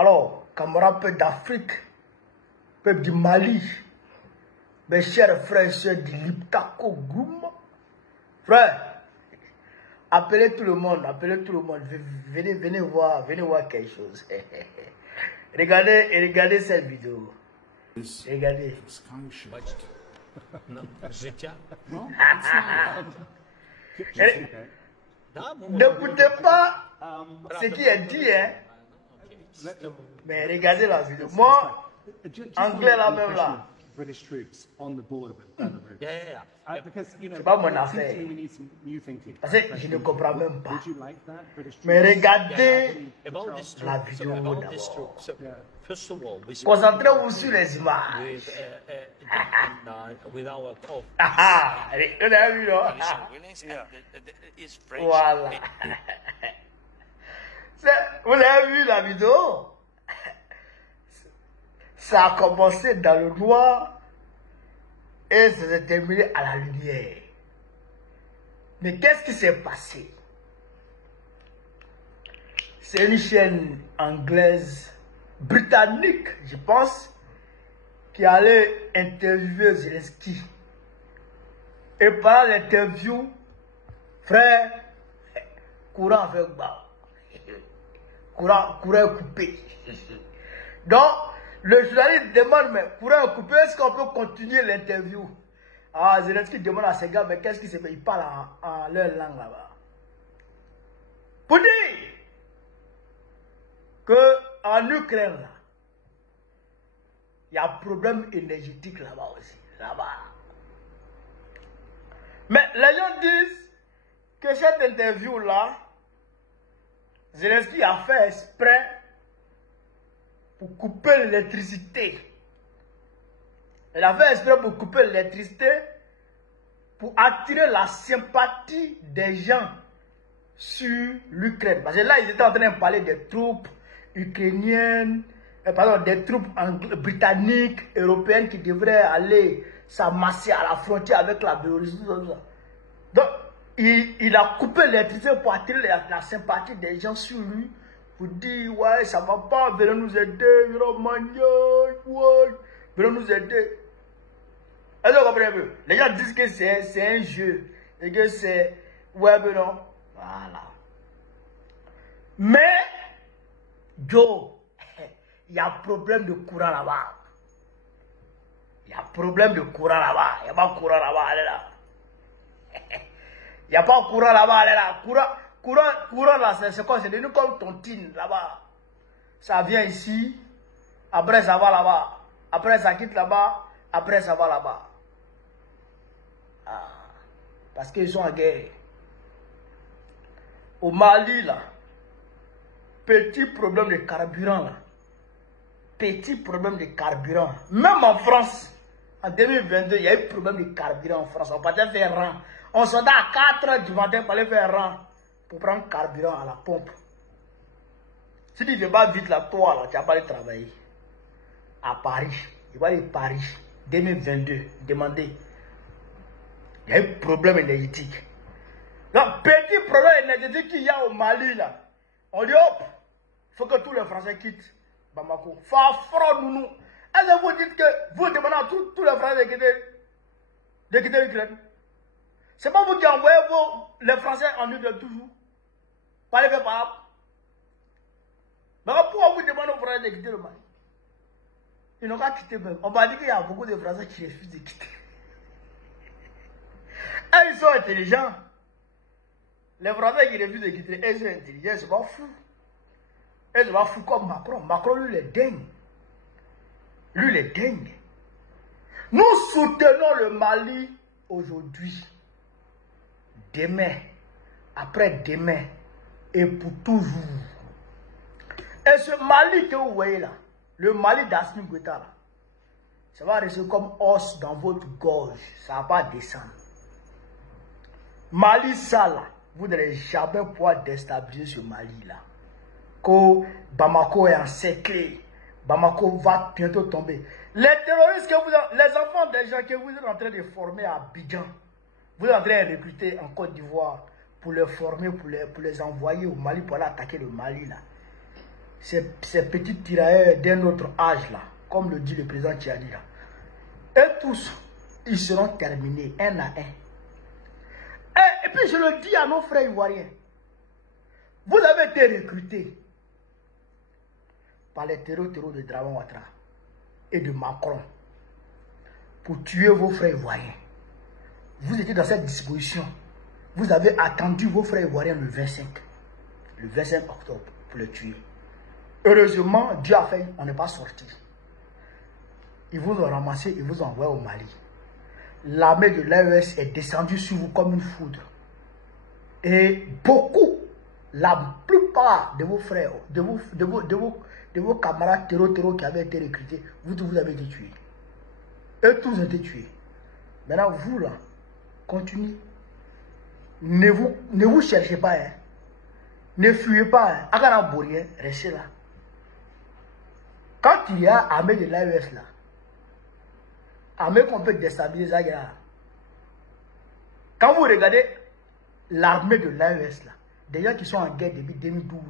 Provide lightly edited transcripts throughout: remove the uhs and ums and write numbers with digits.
Alors, camarades peuple d'Afrique, peuple du Mali, mes chers frères et sœurs du Liptako Goum, frère, appelez tout le monde, venez voir quelque chose. regardez cette vidéo. Regardez. N'écoutez pas ce qui est dit, hein. Mais regardez la vidéo. Moi, anglais là même là. C'est pas mon affaire. Parce que je ne comprends même pas. Mais regardez la vidéo d'abord. Concentrez-vous sur les images. Ah, vous avez vu, non? Voilà. Vous avez vu la vidéo? Ça a commencé dans le noir et ça s'est terminé à la lumière. Mais qu'est-ce qui s'est passé? C'est une chaîne anglaise, britannique, je pense, qui allait interviewer Zelensky. Et pendant l'interview, frère, courant avec bas. Courant est coupé. Donc, le journaliste demande, mais courant est coupé, est-ce qu'on peut continuer l'interview? Ah, Zelensky demande à ces gars, mais qu'est-ce qui se fait? Ils parlent en leur langue là-bas. Pour dire qu'en Ukraine, là, il y a un problème énergétique là-bas aussi. Là-bas. Mais les gens disent que cette interview-là, Zelensky a fait exprès pour couper l'électricité. Il a fait exprès pour couper l'électricité pour attirer la sympathie des gens sur l'Ukraine. Parce que là, ils étaient en train de parler des troupes ukrainiennes, pardon, des troupes britanniques, européennes qui devraient aller s'amasser à la frontière avec la Biélorussie. Donc, il a coupé l'électricité pour attirer la sympathie des gens sur lui, pour dire, ouais, ça va pas, venez nous aider, venez nous aider. Est-ce que vous comprenez un peu? Les gens disent que c'est un jeu, et que c'est, ouais, mais non, voilà. Mais, Joe, il y a un problème de courant là-bas. Il y a un problème de courant là-bas. Il n'y a pas de courant là-bas, allez là. Il n'y a pas de courant là-bas, allez là. Courant là, c'est quoi? C'est devenu comme tontine là-bas. Ça vient ici, après ça va là-bas. Après ça quitte là-bas, après ça va là-bas. Ah, parce qu'ils sont en guerre. Au Mali, là, petit problème de carburant, là. Petit problème de carburant. Même en France, en 2022, il y a eu problème de carburant en France. On partait faire rang. On sortait à 4 h du matin pour aller faire rang pour prendre carburant à la pompe. Si tu ne fais pas vite là, toi, là, tu n'as pas aller travailler. À Paris, il va aller à Paris, 2022, demander. Il y a eu problème énergétique. Donc, petit problème énergétique qu'il y a au Mali, là. On dit, hop, il faut que tous les Français quittent Bamako. Fafron, nous. Est-ce que vous dites que vous demandez à tous les Français de quitter l'Ukraine? C'est pas vous qui envoyez les Français en Ukraine toujours. Pas les faire par là. Mais pourquoi vous demandez aux Français de quitter le Mali? Ils n'ont qu'à quitter même. On m'a dit qu'il y a beaucoup de Français qui refusent de quitter. Et ils sont intelligents. Les Français qui refusent de quitter, ils sont intelligents, c'est pas fou. Ils sont pas fous comme Macron. Macron, lui, il est dingue. Lui, il est dingue. Nous soutenons le Mali aujourd'hui, demain, après-demain et pour toujours. Et ce Mali que vous voyez là, le Mali d'Assimi Goïta là, ça va rester comme os dans votre gorge. Ça ne va pas descendre. Mali, ça là, vous n'allez jamais pouvoir déstabiliser ce Mali là. Que Bamako est encerclé. Bamako va bientôt tomber. Les terroristes que vous les enfants des gens que vous êtes en train de former à Abidjan, vous êtes en train de recruter en Côte d'Ivoire pour les former, pour les envoyer au Mali pour aller attaquer le Mali là. ces petits tirailleurs d'un autre âge là, comme le dit le président Tchadi là. Et tous, ils seront terminés un à un. Et puis je le dis à nos frères ivoiriens, vous avez été recrutés par les terreaux de Draman Ouattara et de Macron pour tuer vos frères ivoiriens. Vous étiez dans cette disposition. Vous avez attendu vos frères ivoiriens le 25 octobre pour les tuer. Heureusement, Dieu a fait, on n'est pas sorti. Ils vous ont ramassé, ils vous ont envoyé au Mali. L'armée de l'AES est descendue sur vous comme une foudre. Et beaucoup, la plupart de vos frères, de vos camarades terreaux qui avaient été recrutés, vous avez été tués. Eux tous ont été tués. Maintenant, vous là, continuez. Ne vous cherchez pas. Hein. Ne fuyez pas. Hein. Restez là. Quand il y a armée de l'AES là, armée qu'on peut déstabiliser là. Quand vous regardez l'armée de l'AES là, des gens qui sont en guerre depuis 2012.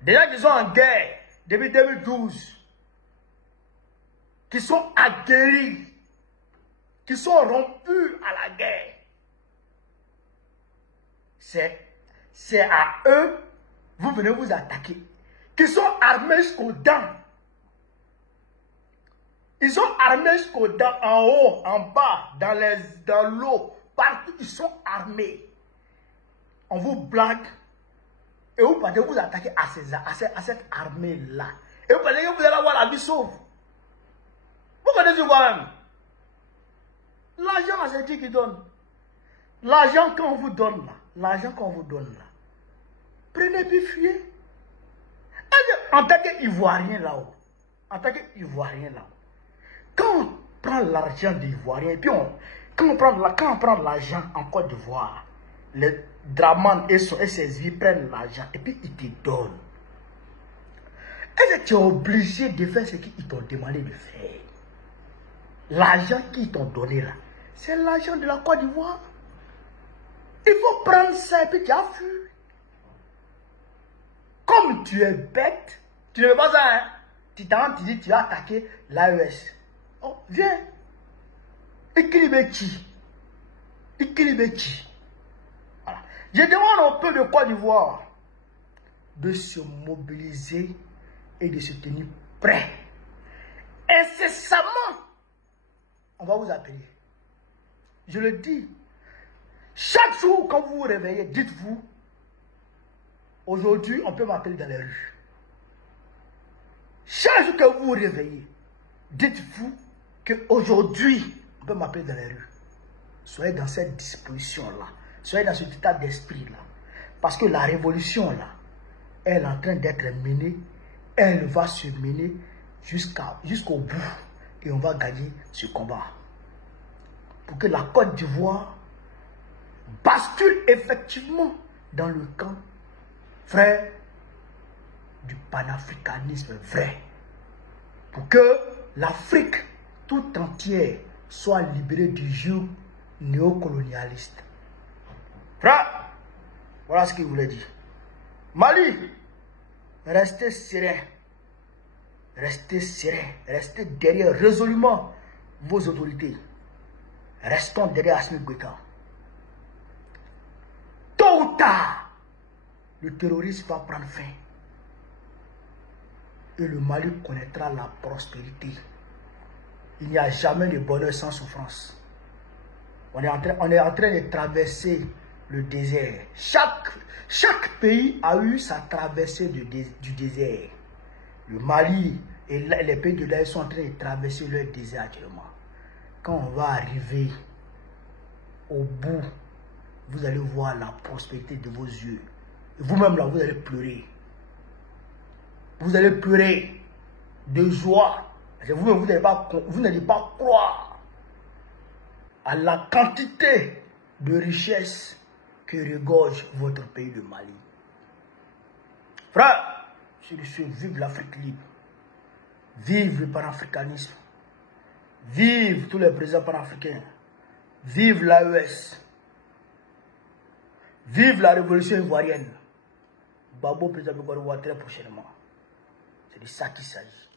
Des gens qui sont en guerre depuis 2012. Qui sont aguerris. Qui sont rompus à la guerre. C'est à eux, vous venez vous attaquer. Qui sont armés jusqu'aux dents. Ils sont armés jusqu'aux dents, en haut, en bas, dans l'eau. Partout, ils sont armés. On vous blague. Et vous partez vous attaquer à cette armée-là. Et vous pensez que vous allez avoir la vie sauve. Vous connaissez vous-même. L'argent, c'est Dieu qui donne. L'argent qu'on vous donne là. L'argent qu'on vous donne là. Prenez puis fuyez. En tant qu'Ivoirien là-haut. En tant qu'Ivoirien là-haut. Quand on prend l'argent des Ivoiriens, puis quand on prend l'argent en Côte d'Ivoire, les Draman et ses vies prennent l'argent et puis ils te donnent. Est-ce que tu es obligé de faire ce qu'ils t'ont demandé de faire? L'argent qu'ils t'ont donné là, c'est l'argent de la Côte d'Ivoire. Il faut prendre ça et puis tu as fui. Comme tu es bête, tu ne veux pas ça, hein? Tu dis tu vas attaquer l'AES. Oh, viens. Ikilibechi. Voilà. Je demande au peuple de Côte d'Ivoire de se mobiliser et de se tenir prêt. Incessamment, on va vous appeler. Je le dis. Chaque jour, quand vous vous réveillez, dites-vous, aujourd'hui, on peut m'appeler dans les rues. Chaque jour que vous vous réveillez, dites-vous qu'aujourd'hui, on peut m'appeler dans les rues. Soyez dans cette disposition-là. Soyez dans cet état d'esprit-là. Parce que la révolution, là, elle est en train d'être menée. Elle va se mener jusqu'au bout. Et on va gagner ce combat. Pour que la Côte d'Ivoire bascule effectivement dans le camp vrai du panafricanisme vrai. Pour que l'Afrique tout entière soit libérée du joug néocolonialiste. Frère, voilà ce qu'il voulait dire. Mali, restez serein. Restez serein. Restez derrière résolument vos autorités. Restons derrière Assimi Goïta. Tôt ou tard, le terrorisme va prendre fin. Et le Mali connaîtra la prospérité. Il n'y a jamais de bonheur sans souffrance. On est en train de traverser le désert. Chaque pays a eu sa traversée du désert. Le Mali et les pays de là sont en train de traverser leur désert actuellement. Quand on va arriver au bout, vous allez voir la prospérité de vos yeux. Et vous-même là, vous allez pleurer. Vous allez pleurer de joie. Vous-même, vous n'allez pas croire à la quantité de richesse que regorge votre pays de Mali. Frère, je le souhaite, vive l'Afrique libre. Vive le panafricanisme. Vive tous les présidents panafricains. Vive l'AES. Vive la révolution ivoirienne. Babo président de Côte d'Ivoire très prochainement. C'est de ça qu'il s'agit.